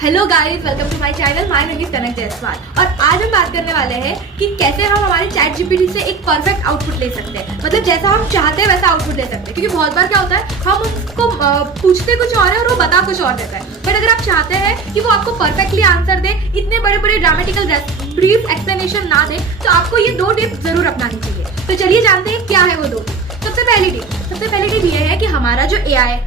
Hello guys, welcome to my channel. My name is Kanak Jaiswal और आज हम बात करने वाले हैं कि कैसे हम हमारे चैट जीपीटी से एक परफेक्ट आउटपुट ले सकते हैं। मतलब जैसा हम चाहते हैं वैसा आउटपुट ले सकते हैं, क्योंकि बहुत बार क्या होता है हम उसको पूछते कुछ और है और वो बता कुछ और देता है। बट अगर आप चाहते हैं कि वो आपको परफेक्टली आंसर दे, इतने बड़े बड़े ड्रामेटिकल ब्रीफ एक्सप्लेनेशन ना दे, तो आपको ये 2 टिप्स जरूर अपनानी चाहिए। तो चलिए जानते हैं क्या है वो 2 टिप्स। सबसे पहली टिप ये है कि हमारा जो एआई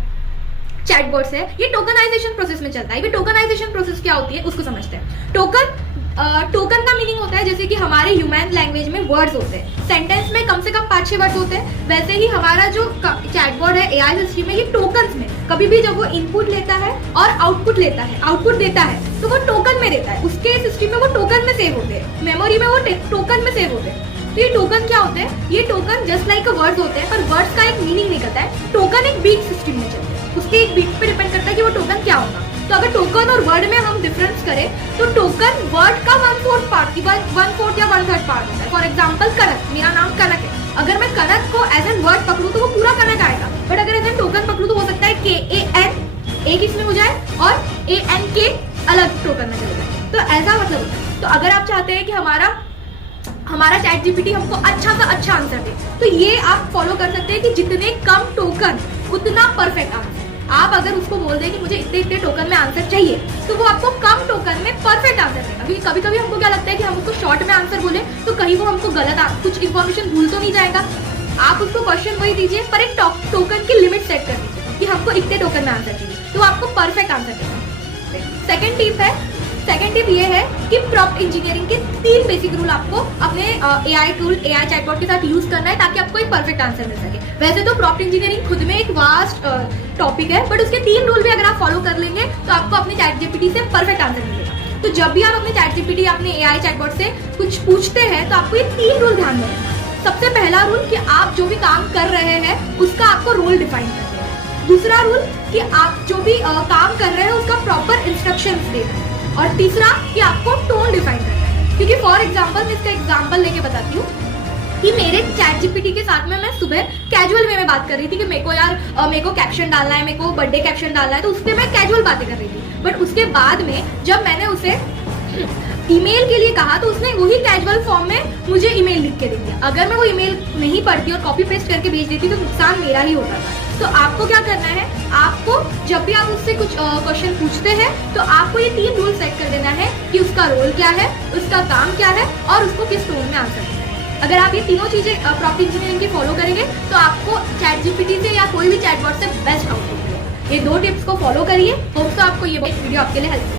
चैटबॉट्स है ये टोकनाइजेशन प्रोसेस में चलता है। ये टोकनाइजेशन प्रोसेस क्या होती है उसको समझते हैं। टोकन का मीनिंग होता है जैसे कि हमारे ह्यूमन लैंग्वेज में वर्ड्स होते हैं, सेंटेंस में कम से कम 5-6 वर्ड्स होते हैं। वैसे ही हमारा जो चैटबॉट है एआई सिस्टम में, ये टोकन्स में कभी भी जब वो इनपुट लेता है और आउटपुट देता है तो वो टोकन में देता है। उसके सिस्टम में वो टोकन में सेव होते हैं, मेमोरी में वो टोकन में सेव होते हैं। तो ये टोकन क्या होते हैं? ये टोकन जस्ट लाइक वर्ड्स होते हैं, पर वर्ड्स का एक मीनिंग नहीं करता है। टोकन एक बीट सिस्टम में चलता है, उसके एक बीट पे डिपेंड करता है कि वो टोकन क्या होगा। तो अगर टोकन और वर्ड में हम डिफरेंस करें तो टोकन वर्ड का 1/4 पार्ट या 1/3 पार्ट होता है। फॉर एग्जाम्पल कनक, मेरा नाम कनक है। अगर मैं कनक को एज एन वर्ड पकड़ूं तो वो पूरा कनक आएगा, बट अगर एज एन टोकन पकड़ूं तो हो सकता है KAN एक इसमें हो जाए और ANK अलग टोकन में चले जाए। तो ऐसा मतलब होता है। तो अगर आप चाहते हैं कि हमारा चैट जीपीटी हमको अच्छा सा अच्छा आंसर दे, तो ये आप फॉलो कर सकते हैं कि जितने कम टोकन उतना परफेक्ट आंसर। आप अगर उसको बोल दें कि मुझे इतने टोकन में आंसर चाहिए, तो वो आपको कम टोकन में परफेक्ट आंसर देगा। क्योंकि कभी कभी हमको क्या लगता है कि हम उसको शॉर्ट में आंसर बोले तो कहीं वो हमको कुछ इन्फॉर्मेशन भूल तो नहीं जाएगा। आप उसको क्वेश्चन वही दीजिए, पर एक टोकन की लिमिट सेट कर दीजिए कि हमको इतने टोकन में आंसर चाहिए, तो आपको परफेक्ट आंसर देगा। सेकंड टिप ये है कि प्रॉम्प्ट इंजीनियरिंग के 3 बेसिक रूल आपको अपने एआई चैटबॉट के साथ यूज करना है ताकि आपको एक परफेक्ट आंसर मिल सके। वैसे तो प्रॉम्प्ट इंजीनियरिंग खुद में एक वास्ट टॉपिक है, बट उसके 3 रूल भी अगर आप फॉलो कर लेंगे तो आपको अपने चैट जीपीटी से परफेक्ट आंसर मिलेगा। तो जब भी आप अपने चैट जीपीटी अपने एआई चैटबॉट से कुछ पूछते हैं तो आपको ये 3 रूल ध्यान रखना। सबसे पहला रूल कि आप जो भी काम कर रहे हैं उसका आपको रोल डिफाइन करना है। दूसरा रूल कि आप जो भी काम कर रहे हैं उसका प्रॉपर इंस्ट्रक्शंस देना है। और तीसरा कि आपको टोन डिफाइन करना है। क्योंकि फॉर एग्जांपल मैं इसका एग्जांपल लेके बताती हूँ कि मेरे चैट जीपीटी के साथ में मैं सुबह कैजुअल वे में बात कर रही थी कि मेरे को कैप्शन डालना है, मेरे को बर्थडे कैप्शन डालना है, तो उससे मैं कैजुअल बातें कर रही थी। बट उसके बाद में जब मैंने उसे ईमेल के लिए कहा तो उसने वही कैजुअल फॉर्म में मुझे ईमेल लिख के दे दिया। अगर मैं वो ईमेल नहीं पढ़ती और कॉपी पेस्ट करके भेज देती तो नुकसान मेरा ही होता था। तो आपको क्या करना है, आपको जब भी आप उससे कुछ क्वेश्चन पूछते हैं तो आपको ये 3 रूल सेट कर देना है कि उसका रोल क्या है, उसका काम क्या है और उसको किस टोन में आंसर देना है। अगर आप ये तीनों चीजें प्रॉम्प्ट इंजीनियरिंग की फॉलो करेंगे तो आपको चैट जीपीटी से या कोई भी चैटबॉट से बेस्ट आउटपुट मिलेगा। ये 2 टिप्स को फॉलो करिए। होप सो आपको ये वीडियो आपके लिए हेल्प